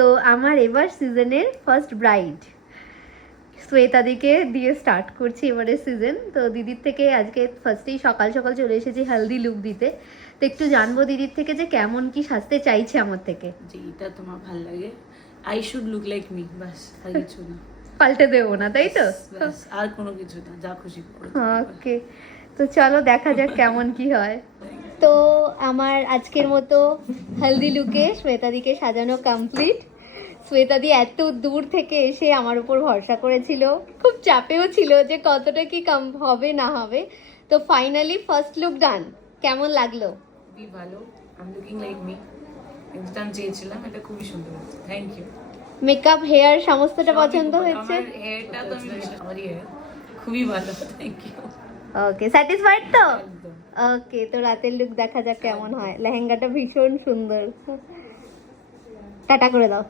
তো আমার এবার সিজনের ফার্স্ট ব্রাইড শ্বেতাদিকে দিয়ে স্টার্ট করছি এবারে সিজন। তো দিদির থেকে আজকে ফার্স্টেই সকাল সকাল চলে এসেছি হেলদি লুক দিতে। তো একটু জানবো দিদির থেকে যে কেমন কি সাজতে চাইছে আমার থেকে। যেটা তোমার ভালো লাগে, I should look like me, বাস আর কিছু না। পাল্টে দেবো না, তাই তো? ব্যাস, আর কোনো কিছু না, যা খুশি করো। ওকে, তো চলো দেখা যাক কেমন কি হয়। তো আমার আজকের মতো হেলদি লুকে শ্বেতাদিকে সাজানো কমপ্লিট। শ্বেতাদি এত দূর থেকে এসে আমার উপর ভরসা করেছিল, খুব চাপেও ছিল যে কতটা কি কম হবে না হবে। তো ফাইনালি ফার্স্ট লুক ডান। কেমন লাগলো? খুবই ভালো, I am looking like me, যেটা আমি চেয়েছিলাম, এটা খুবই সুন্দর হয়েছে। Thank you. মেকআপ, হেয়ার সমস্তটা পছন্দ হয়েছে? আমার হেয়ারটা তো আমি আমারই হেয়ার খুবই ভালো, থ্যাংক ইউ। ওকে, স্যাটিসফাইড তো? একদম। ওকে, তো রাতের লুক দেখা যাক কেমন হয়। লেহেঙ্গাটা ভীষণ সুন্দর। টাটা করে দাও।